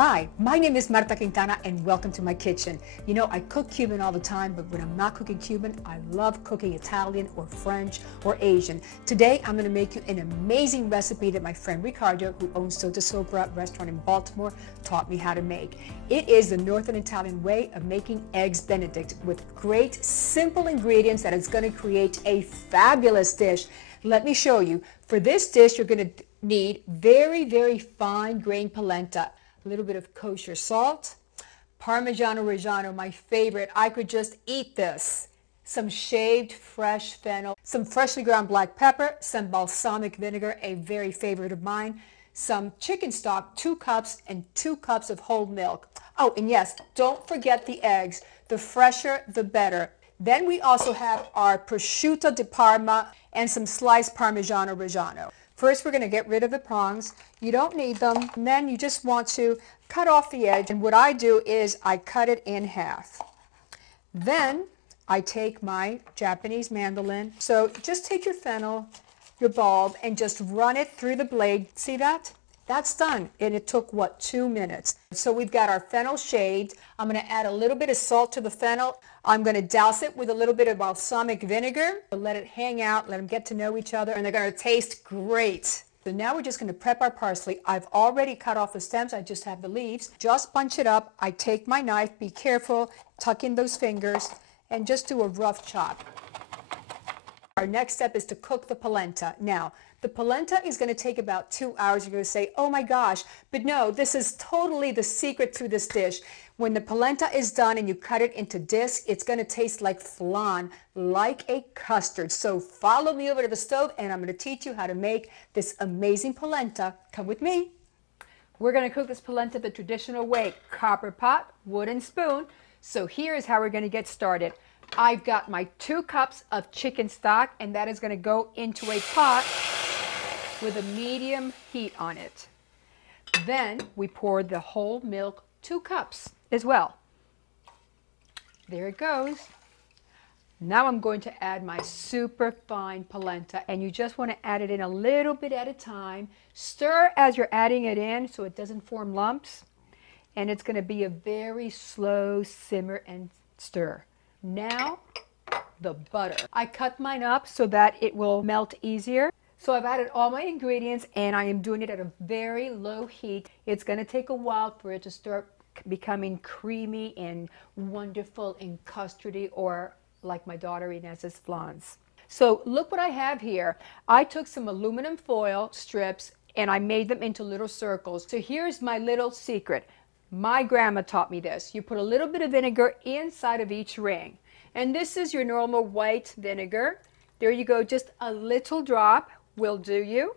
Hi, my name is Marta and welcome to my kitchen. You know, I cook Cuban all the time, but when I'm not cooking Cuban, I love cooking Italian or French or Asian. Today, I'm gonna make you an amazing recipe that my friend Riccardo, who owns Sotto Sopra restaurant in Baltimore, taught me how to make. It is the Northern Italian way of making eggs Benedict with great, simple ingredients that is gonna create a fabulous dish. Let me show you. For this dish, you're gonna need very, very fine grained polenta, a little bit of kosher salt, Parmigiano Reggiano, my favorite. I could just eat this. Some shaved fresh fennel, some freshly ground black pepper, some balsamic vinegar, a very favorite of mine, some chicken stock, 2 cups, and 2 cups of whole milk. Oh, and yes, don't forget the eggs. The fresher, the better. Then we also have our prosciutto di Parma and some sliced Parmigiano Reggiano. First, we're going to get rid of the prongs. You don't need them. And then you just want to cut off the edge. And what I do is I cut it in half. Then I take my Japanese mandolin. So just take your fennel, your bulb, and just run it through the blade. See that? That's done. And it took, what, 2 minutes. So we've got our fennel shaved. I'm going to add a little bit of salt to the fennel. I'm going to douse it with a little bit of balsamic vinegar. Let it hang out, let them get to know each other, and they're going to taste great. So now we're just going to prep our parsley. I've already cut off the stems. I just have the leaves. Just bunch it up. I take my knife. Be careful. Tuck in those fingers and just do a rough chop. Our next step is to cook the polenta. Now, the polenta is going to take about 2 hours. You're going to say, oh my gosh, but no, this is totally the secret to this dish. When the polenta is done and you cut it into discs, it's going to taste like flan, like a custard. So follow me over to the stove and I'm going to teach you how to make this amazing polenta. Come with me. We're going to cook this polenta the traditional way, copper pot, wooden spoon. So here is how we're going to get started. I've got my 2 cups of chicken stock, and that is going to go into a pot with a medium heat on it. Then we pour the whole milk, 2 cups as well. There it goes. Now I'm going to add my super fine polenta, and you just want to add it in a little bit at a time. Stir as you're adding it in so it doesn't form lumps, and it's going to be a very slow simmer and stir. Now, the butter. I cut mine up so that it will melt easier. So I've added all my ingredients and I am doing it at a very low heat. It's going to take a while for it to start becoming creamy and wonderful and custardy, or like my daughter Inez's flans. So look what I have here. I took some aluminum foil strips and I made them into little circles. So here's my little secret. My grandma taught me this. You put a little bit of vinegar inside of each ring. And this is your normal white vinegar. There you go, just a little drop will do you.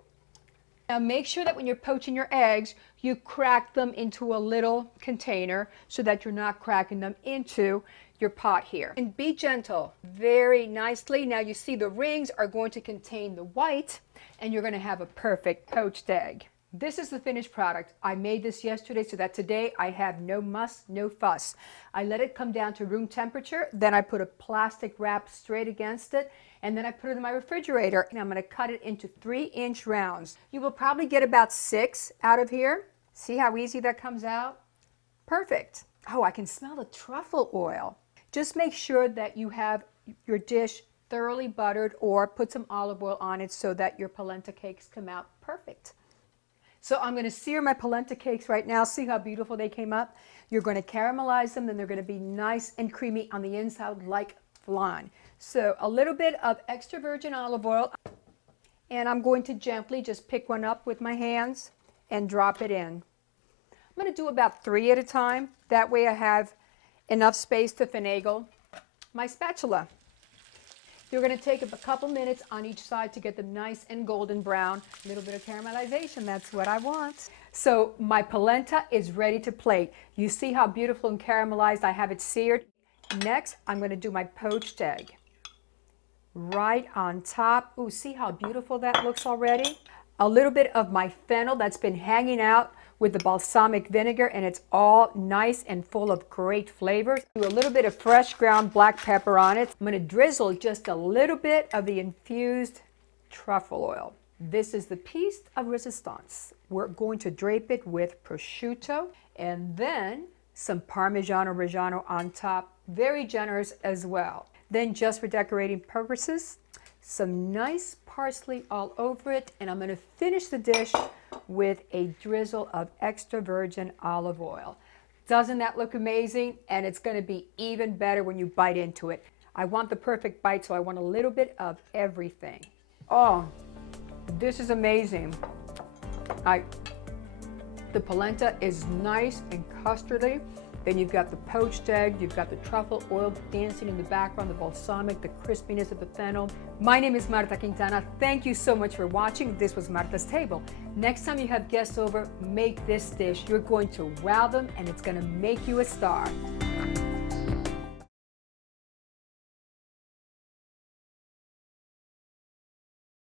Now make sure that when you're poaching your eggs, you crack them into a little container so that you're not cracking them into your pot here. And be gentle, very nicely. Now you see the rings are going to contain the white, and you're going to have a perfect poached egg. This is the finished product. I made this yesterday so that today I have no muss, no fuss. I let it come down to room temperature, then I put a plastic wrap straight against it, and then I put it in my refrigerator, and I'm going to cut it into 3-inch rounds. You will probably get about 6 out of here. See how easy that comes out? Perfect. Oh, I can smell the truffle oil. Just make sure that you have your dish thoroughly buttered, or put some olive oil on it so that your polenta cakes come out perfect. So I'm going to sear my polenta cakes right now. See how beautiful they came up? You're going to caramelize them, then they're going to be nice and creamy on the inside like flan. So a little bit of extra virgin olive oil, and I'm going to gently just pick one up with my hands and drop it in. I'm going to do about 3 at a time. That way I have enough space to finagle my spatula. You're going to take a couple minutes on each side to get them nice and golden brown. A little bit of caramelization, that's what I want. So my polenta is ready to plate. You see how beautiful and caramelized I have it seared? Next, I'm going to do my poached egg. Right on top. Ooh, see how beautiful that looks already? A little bit of my fennel that's been hanging out with the balsamic vinegar, and it's all nice and full of great flavors. Do a little bit of fresh ground black pepper on it. I'm going to drizzle just a little bit of the infused truffle oil. This is the piece of resistance. We're going to drape it with prosciutto and then some Parmigiano Reggiano on top, very generous as well. Then just for decorating purposes, some nice parsley all over it, and I'm going to finish the dish with a drizzle of extra virgin olive oil. Doesn't that look amazing? And it's going to be even better when you bite into it. I want the perfect bite, so I want a little bit of everything. Oh, this is amazing. The polenta is nice and custardy. Then you've got the poached egg, you've got the truffle oil dancing in the background, the balsamic, the crispiness of the fennel. My name is Marta Quintana. Thank you so much for watching. This was Marta's Table. Next time you have guests over, make this dish. You're going to wow them and it's going to make you a star.